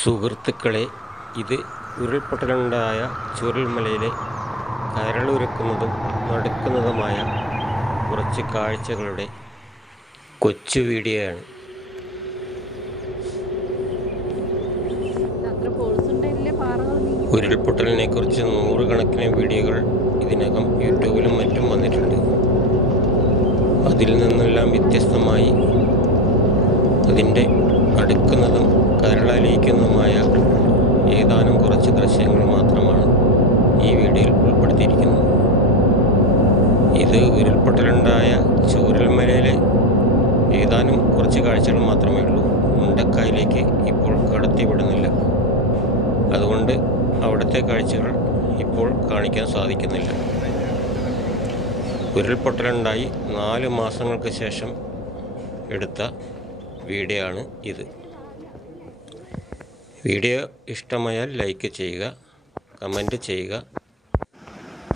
സുഹൃത്തുക്കളെ ഇത് ഉരുൾപൊട്ടലുണ്ടായ ചുരൽമലയിലെ കരളുരുക്കുന്നതും നടുക്കുന്നതുമായ കുറച്ച് കാഴ്ചകളുടെ കൊച്ചു വീഡിയോയാണ്. ആണ് ഉരുൾപൊട്ടലിനെ കുറിച്ച് നൂറുകണക്കിന് വീഡിയോകൾ ഇതിനകം യൂട്യൂബിലും മറ്റും വന്നിട്ടുണ്ട്. അതിൽ നിന്നെല്ലാം വ്യത്യസ്തമായി അതിന്റെ അടുക്കുന്നതും കരളലിയിക്കുന്നതുമായ ഏതാനും കുറച്ച് ദൃശ്യങ്ങൾ മാത്രമാണ് ഈ വീഡിയോയിൽ ഉൾപ്പെടുത്തിയിരിക്കുന്നത്. ഇത് ഉരുൾപൊട്ടലുണ്ടായ ചൂരൽമലയിലെ ഏതാനും കുറച്ച് കാഴ്ചകൾ മാത്രമേ ഉള്ളൂ. മുണ്ടക്കായിലേക്ക് ഇപ്പോൾ കടത്തിവിടുന്നില്ല. അതുകൊണ്ട് അവിടുത്തെ കാഴ്ചകൾ ഇപ്പോൾ കാണിക്കാൻ സാധിക്കുന്നില്ല. ഉരുൾപൊട്ടലുണ്ടായി നാല് മാസങ്ങൾക്ക് ശേഷം എടുത്ത വീഡിയോ ആണ് ഇത്. വീഡിയോ ഇഷ്ടമായാൽ ലൈക്ക് ചെയ്യുക കമന്റ് ചെയ്യുക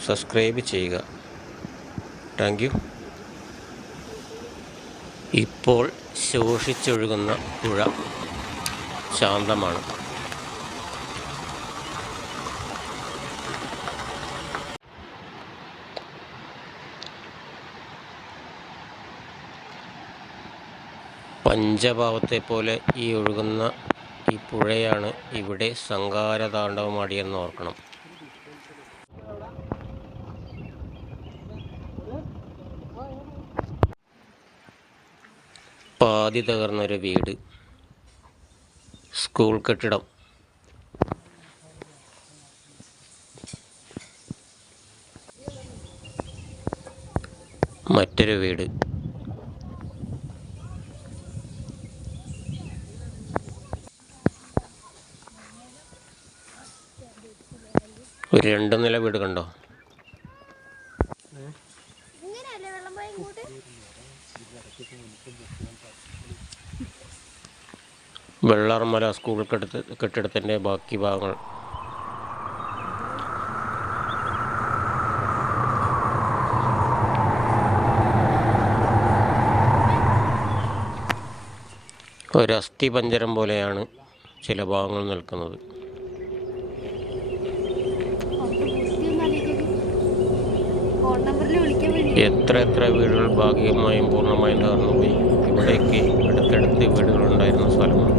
സബ്സ്ക്രൈബ് ചെയ്യുക. Thank you. ഇപ്പോൾ ശോഷിച്ചൊഴുകുന്ന പുഴ ശാന്തമാണ്. പഞ്ചഭാവത്തെ പോലെ ഈ ഒഴുകുന്ന ഈ പുഴയാണ് ഇവിടെ സംഘാരതാണ്ഡവമാടിയെന്ന് ഓർക്കണം. പാതി തകർന്നൊരു വീട്. സ്കൂൾ കെട്ടിടം. മറ്റൊരു വീട്. ഒരു രണ്ട് നില വീട് കണ്ടോ? വെള്ളാർമല സ്കൂൾ കെട്ടിട കെട്ടിടത്തിന്റെ ബാക്കി ഭാഗങ്ങൾ. ഒരു അസ്ഥി പഞ്ചരം പോലെയാണ് ചില ഭാഗങ്ങൾ നിൽക്കുന്നത്. എത്ര എത്ര വീടുകൾ ഭാഗികമായും പൂർണമായും തകർന്നുപോയി. ഇവിടേക്ക് അടുത്തടുത്ത് വീടുകളുണ്ടായിരുന്ന സ്ഥലമാണ്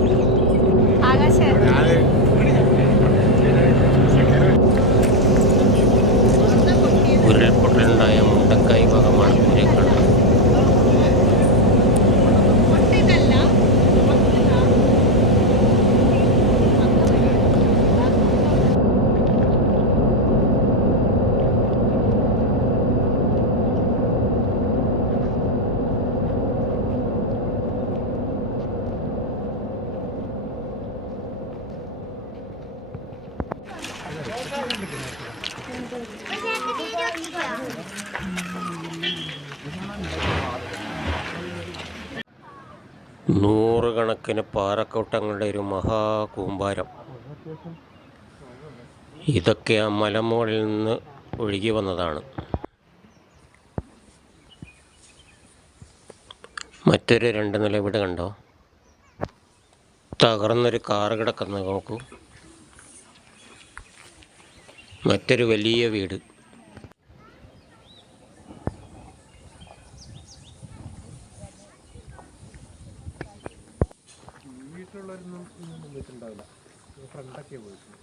നൂറുകണക്കിന് പാറക്കൂട്ടങ്ങളുടെ ഒരു മഹാകൂമ്പാരം. ഇതൊക്കെ ആ മലമുകളിൽ നിന്ന് ഒഴുകി വന്നതാണ്. മറ്റൊരു രണ്ട് നില ഇവിടെ കണ്ടോ? തകർന്നൊരു കാറ് കിടക്കുന്നത് നോക്കൂ. മറ്റൊരു വലിയ വീട്. വീട്ടിലുള്ളവരൊന്നും ഇന്നും വന്നിട്ടുണ്ടാവില്ല. ഫ്രണ്ടൊക്കെ പോയിട്ടുണ്ട്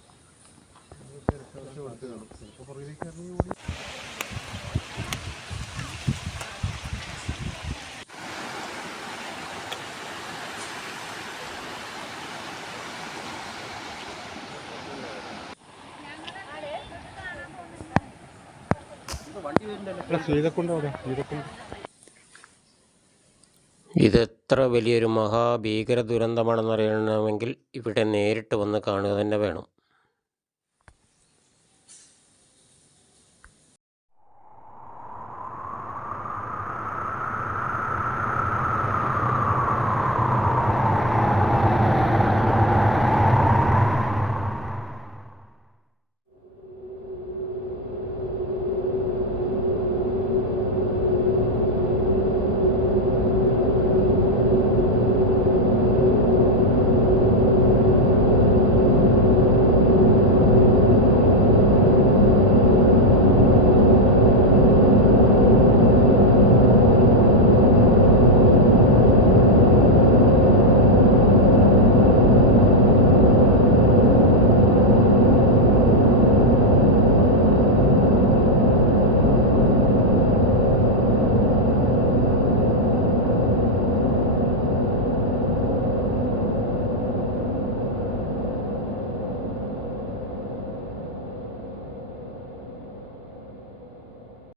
ചിലപ്പോൾ പുറകിലേക്ക് ഓടി ശ്രീതക്കുണ്ടോ അവിടെ ശ്രീതക്കുണ്ട്? ഇതെത്ര വലിയൊരു മഹാഭീകര ദുരന്തമാണെന്നറിയണമെങ്കിൽ ഇവിടെ നേരിട്ട് വന്ന് കാണുക തന്നെ വേണം.